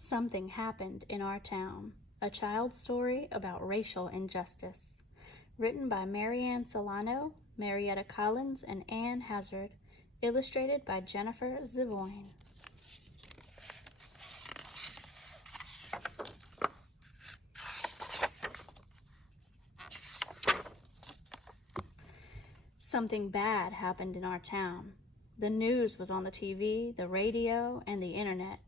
Something happened in our town. A child's story about racial injustice. Written by Marianne Celano, Marietta Collins, and Anne Hazzard. Illustrated by Jennifer Zavoyne. Something bad happened in our town. The news was on the TV, the radio, and the internet.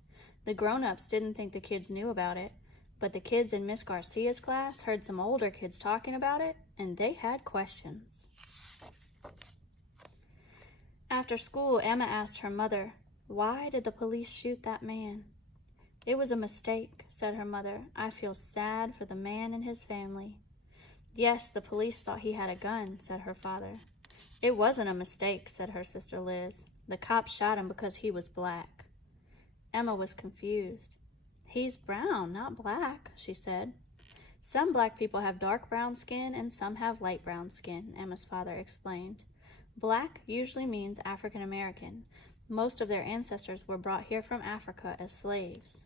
The grown-ups didn't think the kids knew about it, but the kids in Miss Garcia's class heard some older kids talking about it, and they had questions. After school, Emma asked her mother, "Why did the police shoot that man?" "It was a mistake," said her mother. "I feel sad for the man and his family." "Yes, the police thought he had a gun," said her father. "It wasn't a mistake," said her sister Liz. "The cops shot him because he was black." Emma was confused. "He's brown, not black," she said. "Some black people have dark brown skin and some have light brown skin," Emma's father explained. "Black usually means African American. Most of their ancestors were brought here from Africa as slaves."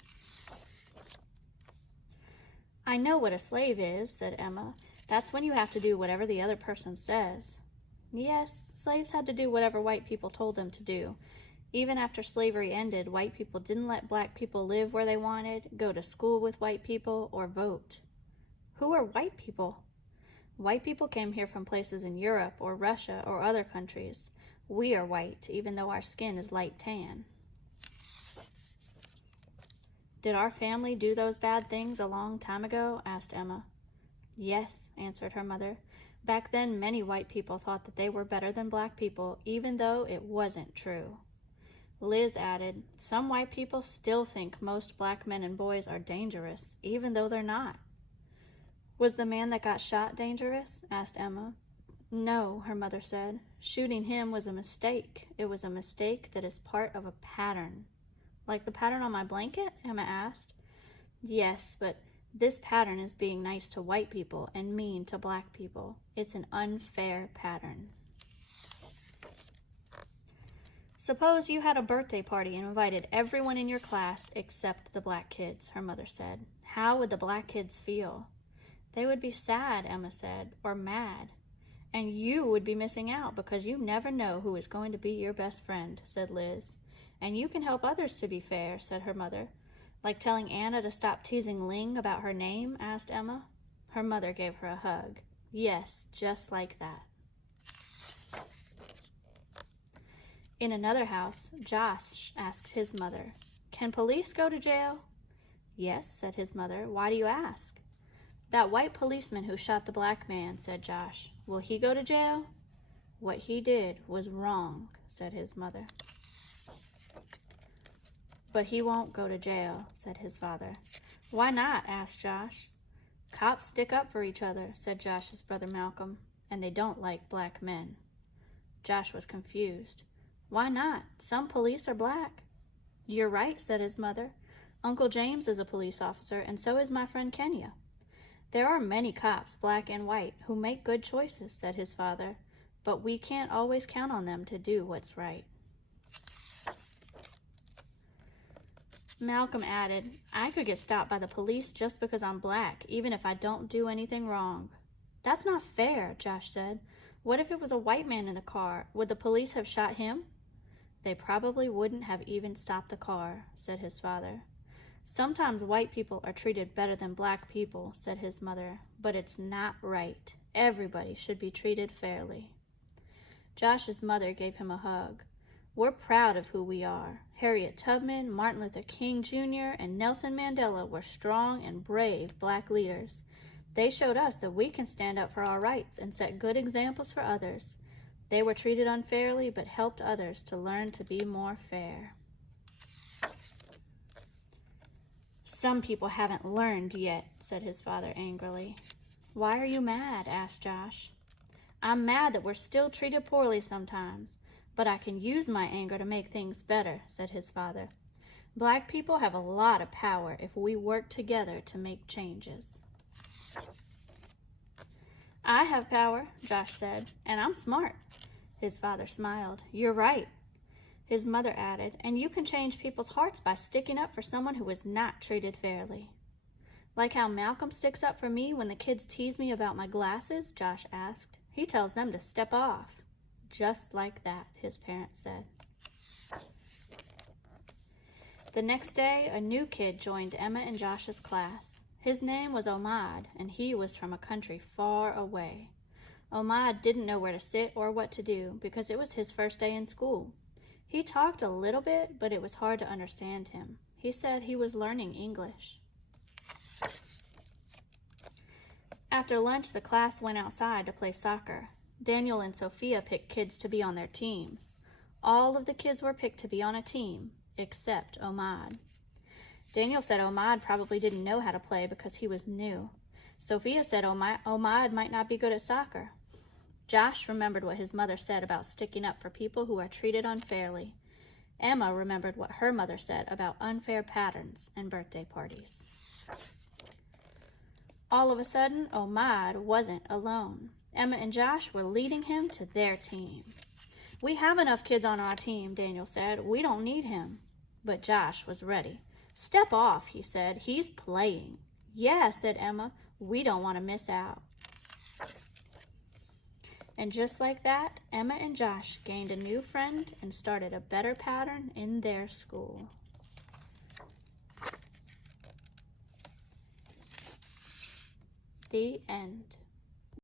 "I know what a slave is," said Emma. "That's when you have to do whatever the other person says." "Yes, slaves had to do whatever white people told them to do. Even after slavery ended, white people didn't let black people live where they wanted, go to school with white people, or vote." "Who are white people?" "White people came here from places in Europe or Russia or other countries. We are white, even though our skin is light tan." "Did our family do those bad things a long time ago?" asked Emma. "Yes," answered her mother. "Back then, many white people thought that they were better than black people, even though it wasn't true." Liz added, "Some white people still think most black men and boys are dangerous, even though they're not." "Was the man that got shot dangerous?" asked Emma. "No," her mother said. "Shooting him was a mistake. It was a mistake that is part of a pattern." "Like the pattern on my blanket?" Emma asked. "Yes, but this pattern is being nice to white people and mean to black people. It's an unfair pattern." "Suppose you had a birthday party and invited everyone in your class except the black kids," her mother said. "How would the black kids feel?" "They would be sad," Emma said, "or mad." "And you would be missing out because you never know who is going to be your best friend," said Liz. "And you can help others to be fair," said her mother. "Like telling Anna to stop teasing Ling about her name?" asked Emma. Her mother gave her a hug. "Yes, just like that." In another house, Josh asked his mother, "Can police go to jail?" "Yes," said his mother. "Why do you ask?" "That white policeman who shot the black man," said Josh. "Will he go to jail?" "What he did was wrong," said his mother. "But he won't go to jail," said his father. "Why not?" asked Josh. "Cops stick up for each other," said Josh's brother Malcolm, "and they don't like black men." Josh was confused. "Why not? Some police are black." "You're right," said his mother. "Uncle James is a police officer, and so is my friend Kenya." "There are many cops, black and white, who make good choices," said his father, "but we can't always count on them to do what's right." Malcolm added, "I could get stopped by the police just because I'm black, even if I don't do anything wrong." "That's not fair," Josh said. "What if it was a white man in the car? Would the police have shot him?" "They probably wouldn't have even stopped the car," said his father. "Sometimes white people are treated better than black people," said his mother, "but it's not right. Everybody should be treated fairly." Josh's mother gave him a hug. "We're proud of who we are. Harriet Tubman, Martin Luther King Jr., and Nelson Mandela were strong and brave black leaders. They showed us that we can stand up for our rights and set good examples for others. They were treated unfairly, but helped others to learn to be more fair." "Some people haven't learned yet," said his father angrily. "Why are you mad?" asked Josh. "I'm mad that we're still treated poorly sometimes, but I can use my anger to make things better," said his father. "Black people have a lot of power if we work together to make changes." "I have power," Josh said, "and I'm smart." His father smiled. "You're right." His mother added, "And you can change people's hearts by sticking up for someone who was not treated fairly." "Like how Malcolm sticks up for me when the kids tease me about my glasses?" Josh asked. "He tells them to step off." "Just like that," his parents said. The next day, a new kid joined Emma and Josh's class. His name was Omad, and he was from a country far away. Omad didn't know where to sit or what to do because it was his first day in school. He talked a little bit, but it was hard to understand him. He said he was learning English. After lunch, the class went outside to play soccer. Daniel and Sophia picked kids to be on their teams. All of the kids were picked to be on a team, except Omad. Daniel said Omad probably didn't know how to play because he was new. Sophia said Omad might not be good at soccer. Josh remembered what his mother said about sticking up for people who are treated unfairly. Emma remembered what her mother said about unfair patterns and birthday parties. All of a sudden, Omad wasn't alone. Emma and Josh were leading him to their team. "We have enough kids on our team," Daniel said. "We don't need him." But Josh was ready. "Step off," he said. "He's playing." "Yeah," said Emma. "We don't want to miss out." And just like that, Emma and Josh gained a new friend and started a better pattern in their school. The end.